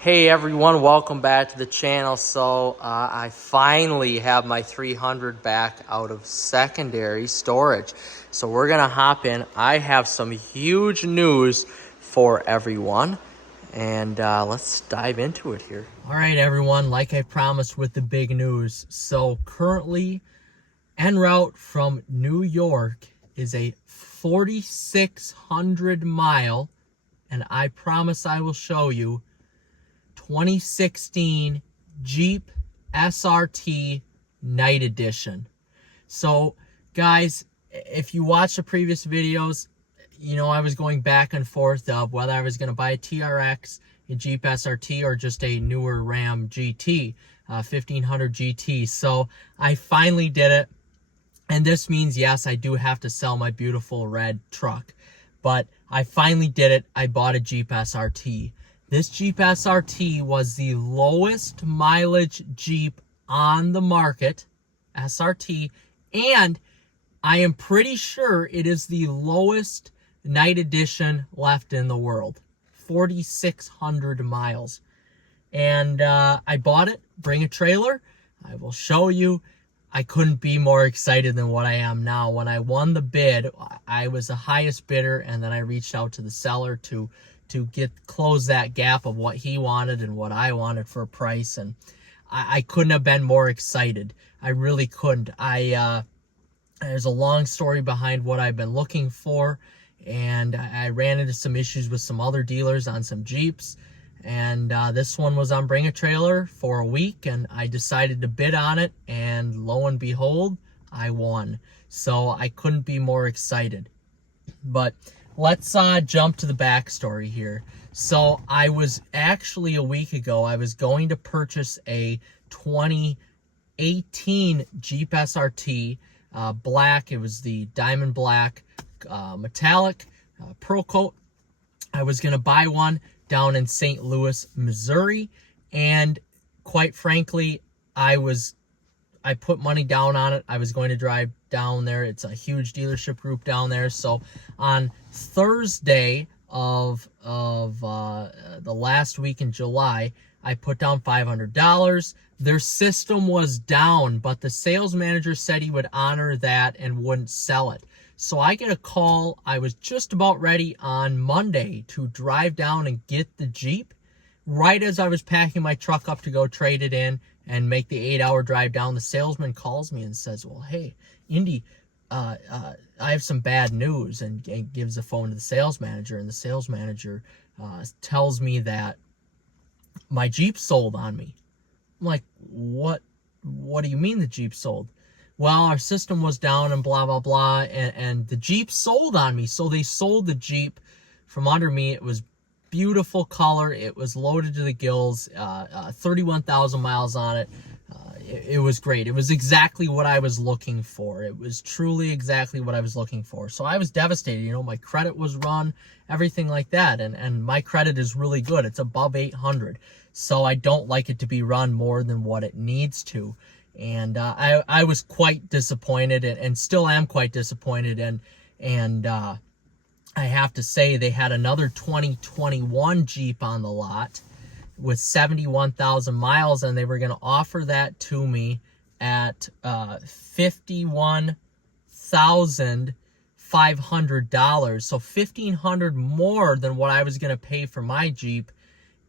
Hey everyone, welcome back to the channel. I finally have my 300 back out of secondary storage. So we're gonna hop in. I have some huge news for everyone, and let's dive into it here. All right, everyone, like I promised with the big news. So currently, en route from New York is a 4,600 mile, and I promise I will show you, 2016 Jeep SRT Night Edition. So guys, if you watch the previous videos, you know I was going back and forth of whether I was going to buy a TRX, a Jeep SRT, or just a newer Ram GT, 1500 GT. So I finally did it. And this means, yes, I do have to sell my beautiful red truck. But I finally did it. I bought a Jeep SRT. This Jeep SRT was the lowest mileage Jeep on the market, SRT, and I am pretty sure it is the lowest night edition left in the world, 4,600 miles. And I bought it, bring a trailer. I will show you. I couldn't be more excited than what I am now. When I won the bid, I was the highest bidder, and then I reached out to the seller to close that gap of what he wanted and what I wanted for a price, and I couldn't have been more excited. I really couldn't. There's a long story behind what I've been looking for, and I ran into some issues with some other dealers on some Jeeps, and this one was on Bring a Trailer for a week, and I decided to bid on it, and lo and behold, I won. So I couldn't be more excited. But let's jump to the backstory here. So I was actually, a week ago, I was going to purchase a 2018 Jeep SRT, black. It was the diamond black, metallic, pearl coat. I was going to buy one down in St. Louis, Missouri, and quite frankly, I put money down on it. I was going to drive down there. It's a huge dealership group down there. So on Thursday of the last week in July, I put down $500. Their system was down, but the sales manager said he would honor that and wouldn't sell it. So I get a call. I was just about ready on Monday to drive down and get the Jeep. Right as I was packing my truck up to go trade it in and make the 8-hour drive down, the salesman calls me and says, well, hey, Indy, I have some bad news, and gives the phone to the sales manager, and the sales manager tells me that my Jeep sold on me. I'm like, what do you mean the Jeep sold? Well, our system was down and blah, blah, blah, and the Jeep sold on me. So they sold the Jeep from under me. It was beautiful color. It was loaded to the gills, 31,000 miles on it. It was great. It was exactly what I was looking for. It was truly exactly what I was looking for. So I was devastated. You know, my credit was run, everything like that. And my credit is really good. It's above 800. So I don't like it to be run more than what it needs to. And I was quite disappointed, and still am quite disappointed. And I have to say, they had another 2021 Jeep on the lot with 71,000 miles, and they were going to offer that to me at $51,500. So $1,500 more than what I was going to pay for my Jeep.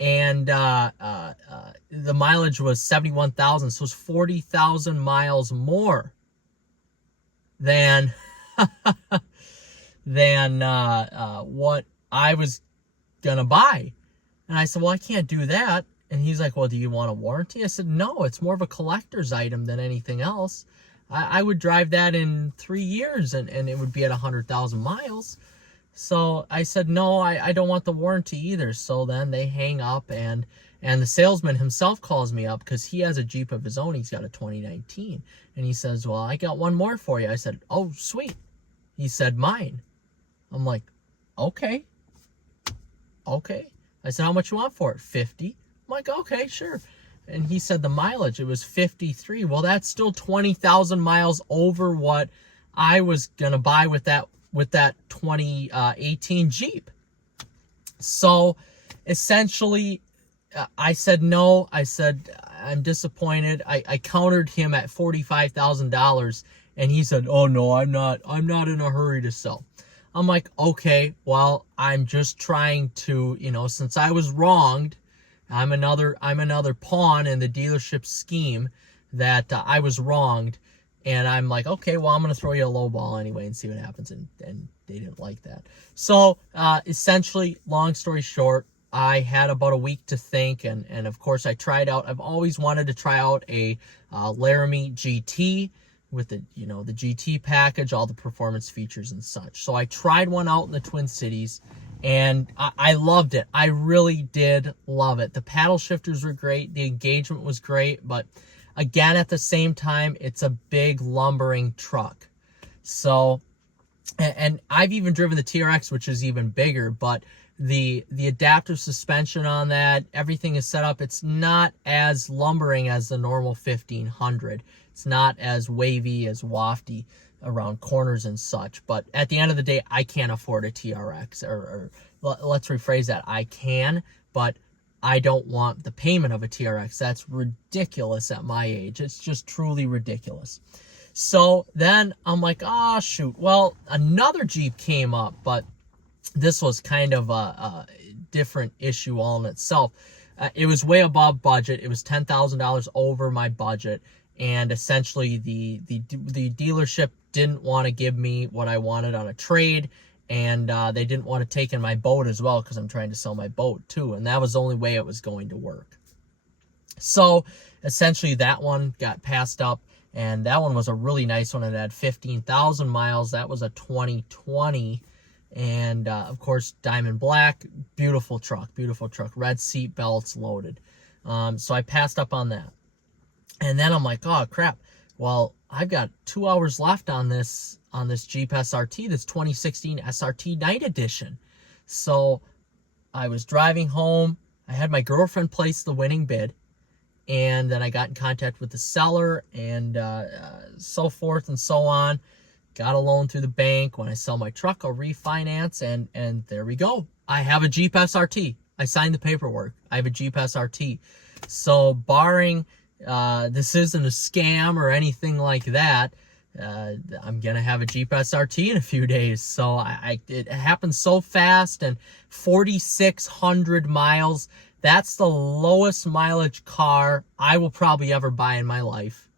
And the mileage was 71,000, so it's 40,000 miles more than what I was gonna buy. And I said, well, I can't do that. And he's like, well, do you want a warranty? I said, no, it's more of a collector's item than anything else. I would drive that in 3 years, and it would be at 100,000 miles. So I said, no, I don't want the warranty either. So then they hang up, and the salesman himself calls me up because he has a Jeep of his own. He's got a 2019. And he says, well, I got one more for you. I said, oh, sweet. He said, mine. I'm like, okay. I said, how much you want for it? 50. I'm like, okay, sure. And he said the mileage, it was 53. Well, that's still 20,000 miles over what I was going to buy with that 2018 Jeep. So essentially, I said no. I said, I'm disappointed. I countered him at $45,000, and he said, oh no, I'm not in a hurry to sell. I'm like, okay, well, I'm just trying to, since I was wronged, I'm another pawn in the dealership scheme that I was wronged. And I'm like, okay, well, I'm going to throw you a low ball anyway and see what happens. And they didn't like that. So essentially, long story short, I had about a week to think. And of course, I've always wanted to try out a Laramie GT with the GT package, all the performance features and such. So I tried one out in the Twin Cities, and I loved it. I really did love it. The paddle shifters were great. The engagement was great. But again, at the same time, it's a big lumbering truck. So, and I've even driven the TRX, which is even bigger, but the adaptive suspension on that, everything is set up. It's not as lumbering as the normal 1500. It's not as wavy, as wafty around corners and such. But at the end of the day, I can't afford a TRX, or let's rephrase that. I can, but I don't want the payment of a TRX. That's ridiculous at my age. It's just truly ridiculous. So then I'm like, oh, shoot. Well, another Jeep came up, but this was kind of a different issue all in itself. It was way above budget. It was $10,000 over my budget. And essentially, the dealership didn't want to give me what I wanted on a trade. And they didn't want to take in my boat as well, because I'm trying to sell my boat too. And that was the only way it was going to work. So essentially that one got passed up. And that one was a really nice one. It had 15,000 miles. That was a 2020. And of course, diamond black, beautiful truck, red seat belts, loaded. So I passed up on that. And then I'm like, oh crap. Well, I've got 2 hours left on this Jeep SRT, this 2016 SRT Night Edition. So I was driving home. I had my girlfriend place the winning bid. And then I got in contact with the seller, and so forth and so on. Got a loan through the bank. When I sell my truck, I'll refinance, and there we go. I have a Jeep SRT. I signed the paperwork. I have a Jeep SRT. So barring this isn't a scam or anything like that, I'm going to have a Jeep SRT in a few days. So it happened so fast, and 4,600 miles. That's the lowest mileage car I will probably ever buy in my life.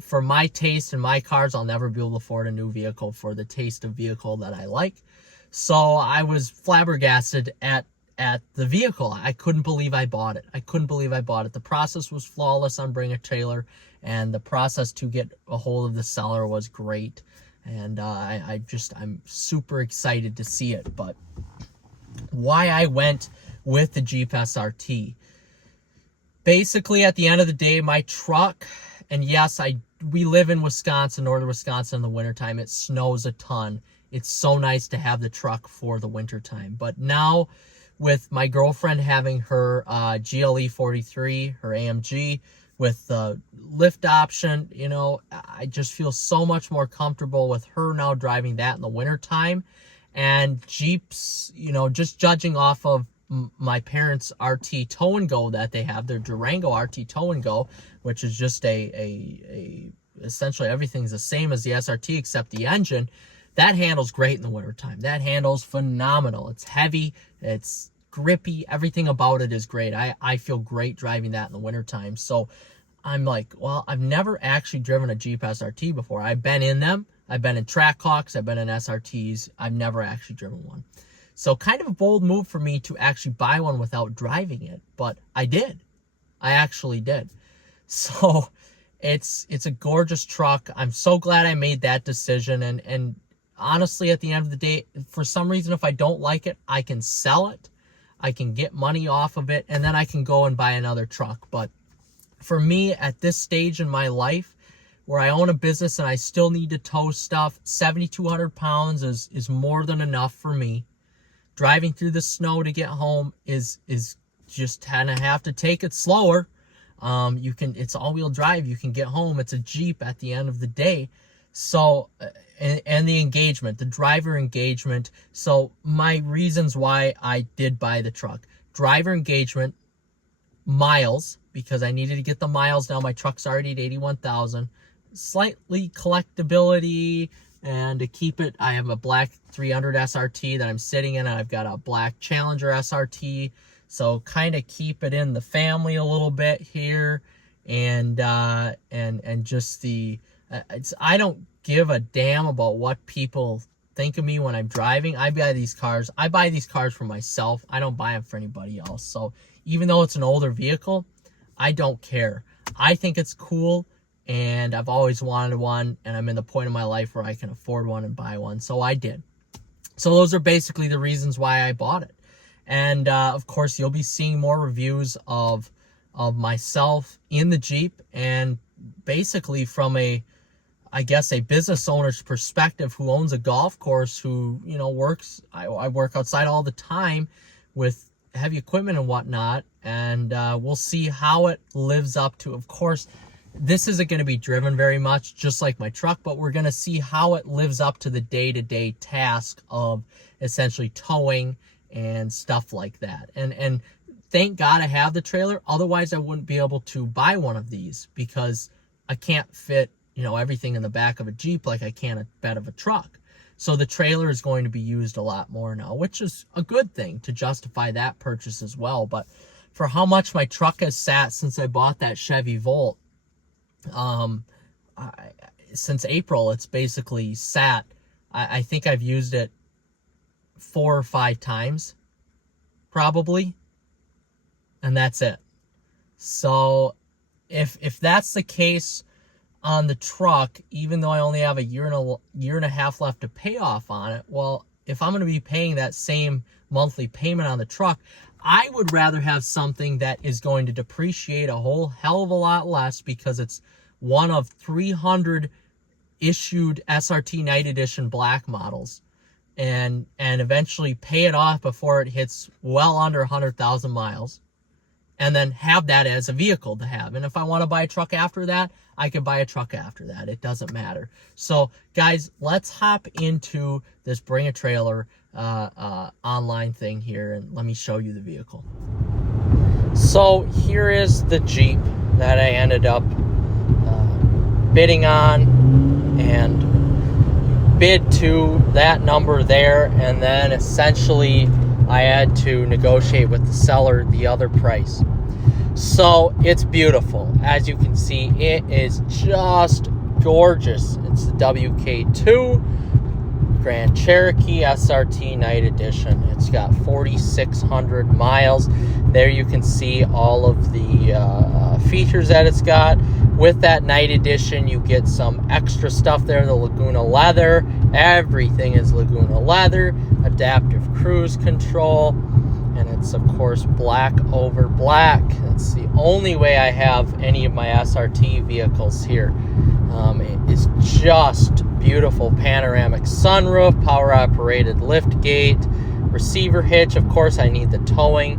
For my taste and my cars, I'll never be able to afford a new vehicle for the taste of vehicle that I like. So I was flabbergasted at the vehicle. I couldn't believe I bought it. The process was flawless on Bring a Trailer, and the process to get a hold of the seller was great. And I'm super excited to see it. But why I went with the Jeep SRT. Basically, at the end of the day, my truck, and yes, we live in Wisconsin, northern Wisconsin in the wintertime. It snows a ton. It's so nice to have the truck for the wintertime. But now, with my girlfriend having her GLE 43, her AMG, with the lift option, I just feel so much more comfortable with her now driving that in the wintertime. And Jeeps, just judging off of my parents' RT Tow and Go that they have, their Durango RT Tow and Go, which is just essentially everything's the same as the SRT except the engine. That handles great in the wintertime. That handles phenomenal. It's heavy, it's grippy, everything about it is great. I feel great driving that in the wintertime. So I'm like, well, I've never actually driven a Jeep SRT before. I've been in them. I've been in Trackhawks. I've been in SRTs. I've never actually driven one. So kind of a bold move for me to actually buy one without driving it. But I did. I actually did. So it's a gorgeous truck. I'm so glad I made that decision. And honestly, at the end of the day, for some reason, if I don't like it, I can sell it. I can get money off of it, and then I can go and buy another truck. But for me, at this stage in my life, where I own a business and I still need to tow stuff, 7,200 pounds is more than enough for me. Driving through the snow to get home is just kind of have to take it slower. It's all-wheel drive. You can get home. It's a Jeep at the end of the day. So, and the engagement, the driver engagement. So my reasons why I did buy the truck: driver engagement, miles, because I needed to get the miles down. My truck's already at 81,000. Slightly collectability, and to keep it, I have a black 300 SRT that I'm sitting in, and I've got a black Challenger SRT. So kind of keep it in the family a little bit here, and just the I don't give a damn about what people think of me when I'm driving. I buy these cars for myself. I don't buy them for anybody else. So even though it's an older vehicle, I don't care. I think it's cool, and I've always wanted one, and I'm in the point of my life where I can afford one and buy one. So I did. So those are basically the reasons why I bought it. And of course, you'll be seeing more reviews of myself in the Jeep, and basically from a business owner's perspective who owns a golf course, who, you know, works. I work outside all the time with heavy equipment and whatnot, and we'll see how it lives up to, of course, this isn't going to be driven very much, just like my truck, but we're going to see how it lives up to the day-to-day task of essentially towing and stuff like that. And thank God I have the trailer. Otherwise, I wouldn't be able to buy one of these, because I can't fit, you know, everything in the back of a Jeep like I can a bed of a truck. So the trailer is going to be used a lot more now, which is a good thing to justify that purchase as well. But for how much my truck has sat since I bought that Chevy Volt, since April, it's basically sat. I think I've used it 4 or 5 times, probably, and that's it. So if that's the case on the truck, even though I only have a year and a half left to pay off on it, well, if I'm going to be paying that same monthly payment on the truck, I would rather have something that is going to depreciate a whole hell of a lot less, because it's one of 300 issued SRT Night Edition black models, and eventually pay it off before it hits well under 100,000 miles, and then have that as a vehicle to have. And if I want to buy a truck after that, I could buy a truck after that. It doesn't matter. So guys, let's hop into this Bring a Trailer online thing here, and let me show you the vehicle. So here is the Jeep that I ended up bidding on, and bid to that number there, and then essentially I had to negotiate with the seller the other price. So it's beautiful. As you can see, it is just gorgeous. It's the WK2 Grand Cherokee SRT Night Edition. It's got 4,600 miles. There you can see all of the features that it's got. With that Night Edition, you get some extra stuff there. The Laguna leather. Everything is Laguna leather. Adaptive cruise control. And it's, of course, black over black. That's the only way I have any of my SRT vehicles here. It is just beautiful. Panoramic sunroof, power-operated lift gate, receiver hitch. Of course, I need the towing,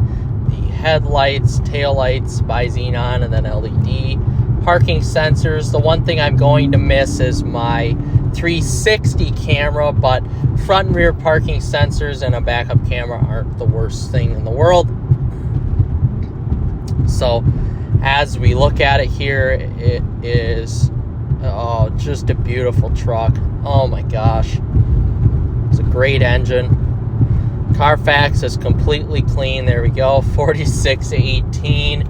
the headlights, taillights, bi-xenon, and then LED. Parking sensors. The one thing I'm going to miss is my 360 camera, but front and rear parking sensors and a backup camera aren't the worst thing in the world. So as we look at it here, it is just a beautiful truck. Oh my gosh, it's a great engine. Carfax is completely clean. There we go, 4618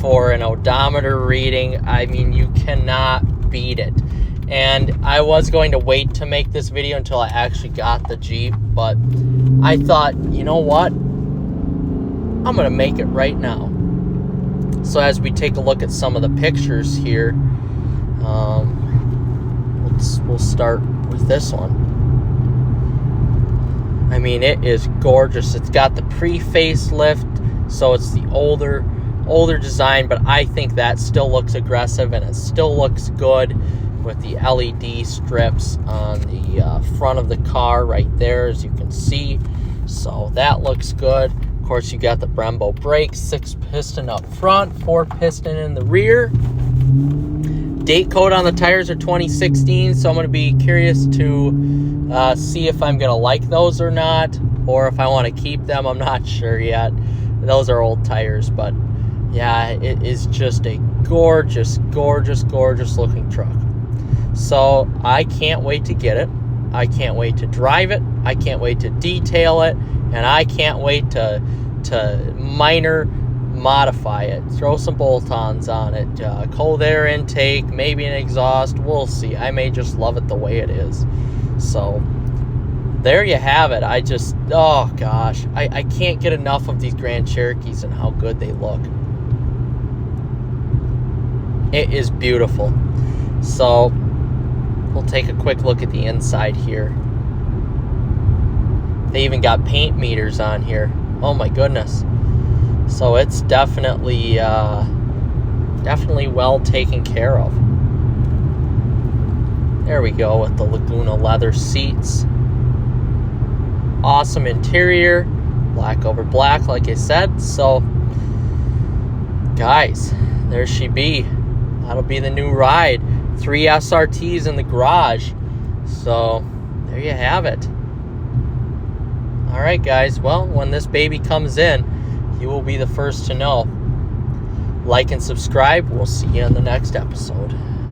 for an odometer reading. I mean, you cannot beat it. And I was going to wait to make this video until I actually got the Jeep, but I thought, you know what? I'm going to make it right now. So as we take a look at some of the pictures here, we'll start with this one. I mean, it is gorgeous. It's got the pre-facelift, so it's the older design, but I think that still looks aggressive, and it still looks good with the LED strips on the front of the car right there, as you can see. So that looks good. Of course, you got the Brembo brakes, 6-piston up front, 4-piston in the rear. Date code on the tires are 2016, so I'm going to be curious to see if I'm going to like those or not, or if I want to keep them. I'm not sure yet. those are old tires, but yeah, it is just a gorgeous, gorgeous, gorgeous looking truck. So I can't wait to get it. I can't wait to drive it. I can't wait to detail it, and I can't wait to minor modify it, throw some bolt-ons on it, cold air intake, maybe an exhaust. We'll see. I may just love it the way it is. So there you have it. Oh gosh, I can't get enough of these Grand Cherokees and how good they look. It is beautiful. So we'll take a quick look at the inside here. They even got paint meters on here. Oh my goodness. So it's definitely well taken care of. There we go with the Laguna leather seats. Awesome interior, black over black like I said. So guys, there she be. That'll be the new ride. 3 SRTs in the garage. So there you have it. All right guys, well, when this baby comes in, you will be the first to know. Like and subscribe. We'll see you in the next episode.